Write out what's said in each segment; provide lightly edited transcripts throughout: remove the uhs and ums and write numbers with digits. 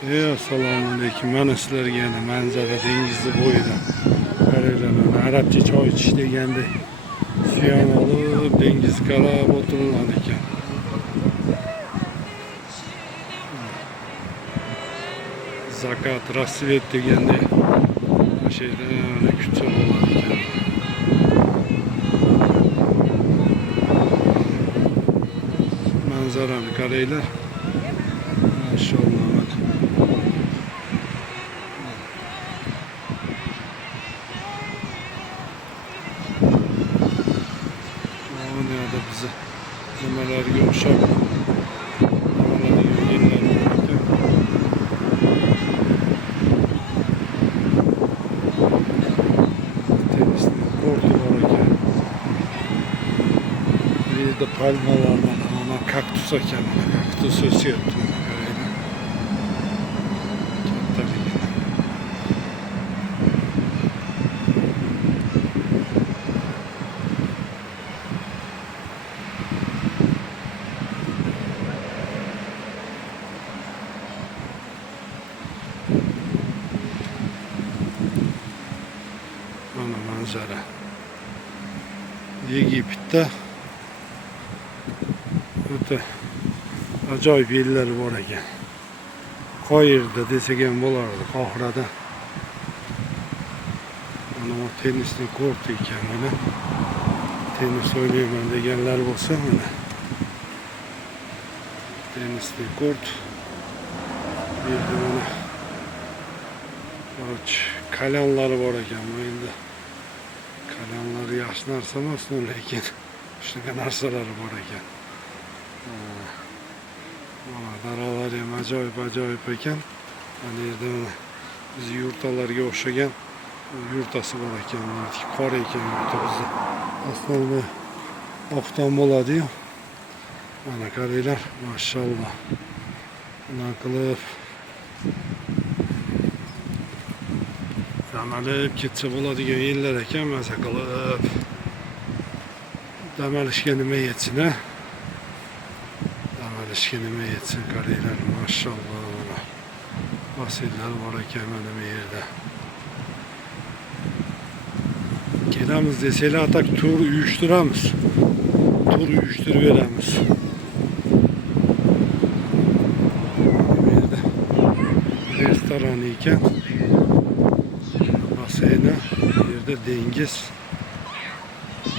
Assalomu alaykum. Mana sizlarga yana manzara dengizni bo'yida. Qaranglar, mana arabcha choy ichish deganda suyan olib dengiz qarab o'tirilar ekan. Zakat, rassvet deganda o'sha yerda kutsa bo'lar ekan. Manzarani qaranglar. Maşallah. Dünyada bize nemelerge uşak nemelerge yerler varken tenisli kortu varken bir de palmalardan ama kaktüs eken kaktüs ösüyor. Mana manzara. Egipt'te o'ta ajoyib yerlar bor ekan. Qoyirda desak ham bo'lardi, Qohirada. Mana bu tennisni korti ekan, mana. Tennis o'ynayman deganlar bo'lsa, mana. Tennisni kort. Bu yerda mana kalonlari bor ekan. Bu endi kalonlari yaxshi narsa emas, lekin shunaqa narsalari bor ekan. Mana daralar ham ajoyib ekan. Mana yerda biz yurtalarga o'xshagan yurtasi bor ekan. Qor ekan yurti bizda. Aslida oqdan bo'ladi-yu. Mana qaranglar, maşallah. Buna qilib zamalib ketsa bo'ladigan yerlar ekan, maza qilib. Dam olishga nima yetsin, ha? Dam olishga nima yetsin, qaranglar, maşallah. Vasillar bor ekan mana bu yerda. Kelamiz desanglar, atak tur uyushtiramiz. Tur uyushtirib beramiz. Restoran ekan. Baseyni, bu yerda dengiz.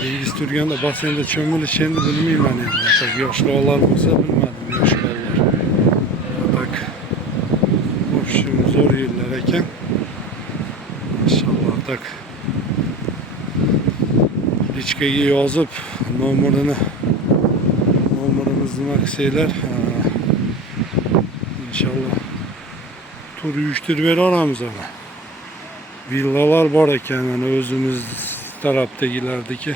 Dengiz turganda baseyndə cho'milish endi bilmayman endi. Yoshlar bo'lsa bilmadim, yoshlar. Bak. Общем, zo'r yerlar ekan. Maşallah, tak. Ichkaga yozib, nomerimizni maksaylar. İnşallah tur uyushtirib beramiz ama. Villalar bor ekan, yani o'zimiz tarafdagilardagi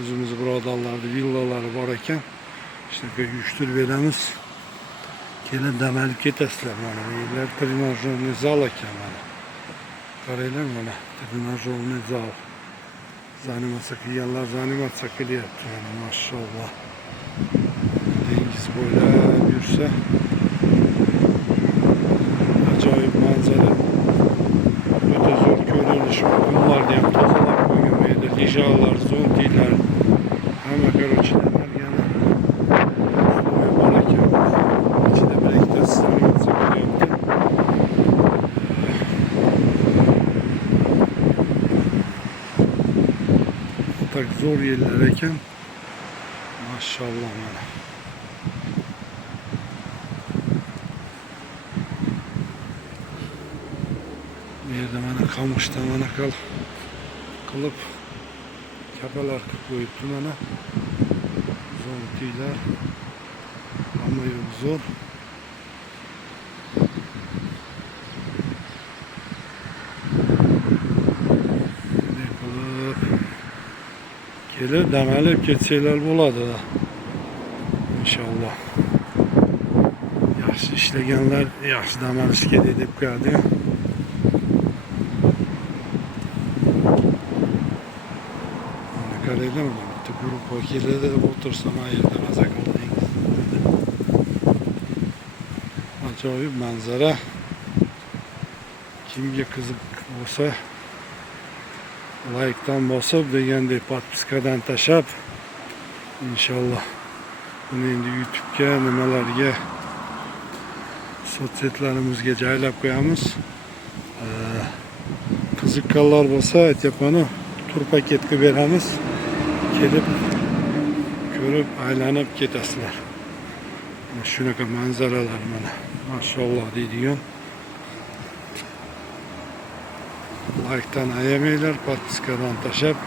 o'zimiz birodarlarning villalari bor ekan. İşte uyushtirib beramiz. Kelib dam olib ketasizlar. Mana bu yerlar trenajyorniy zal ekan mana. Qaranglar, mana trenajyorniy zal. Zanimatsa qilganlar zanimatsa qilyapti mana, maşallah. Dengiz bo'ylab yursa ajoyib manzara. O'ta zo'r ko'rinish. Qumlarni ham tozalab qo'ygan bu yerda lijalar, zontilar, hamma короче yana bor ekan. İçinde bir ikkitasi zanimatsa qilyapti. Tak zo'r yerlar ekan. Maşallah mana. Bu yerda mana qamoqdan mana qilib kapalar qilib qo'yibdi mana. Zo'rtiylar. Hamma yo'q zo'r. Kelib dam olib ketsanglar bo'ladi. İnşallah. Yaxshi ishlaganlar yaxshi dam olish kerak deb qo'yadi. Mana qaranglar, bitta guruh vakillari o'tirsa, mana yerda maza qildingiz. ajoyib manzara. Kimga qiziq bo'lsa laykdan bosib, degandek podpiskadan tashlab, inshaalloh buni endi YouTube'ga, nimalarga, sotsiyetlarimizga joylab qo'yamiz. Qiziqqanlar bo'lsa, aytyapman, tur paket qilib beramiz. Kelib ko'rib, aylanib ketasizlar. Shunaqa manzaralar mana, maşalloh deydigan. Like'dan ayamanglar, podpiskadan tashlab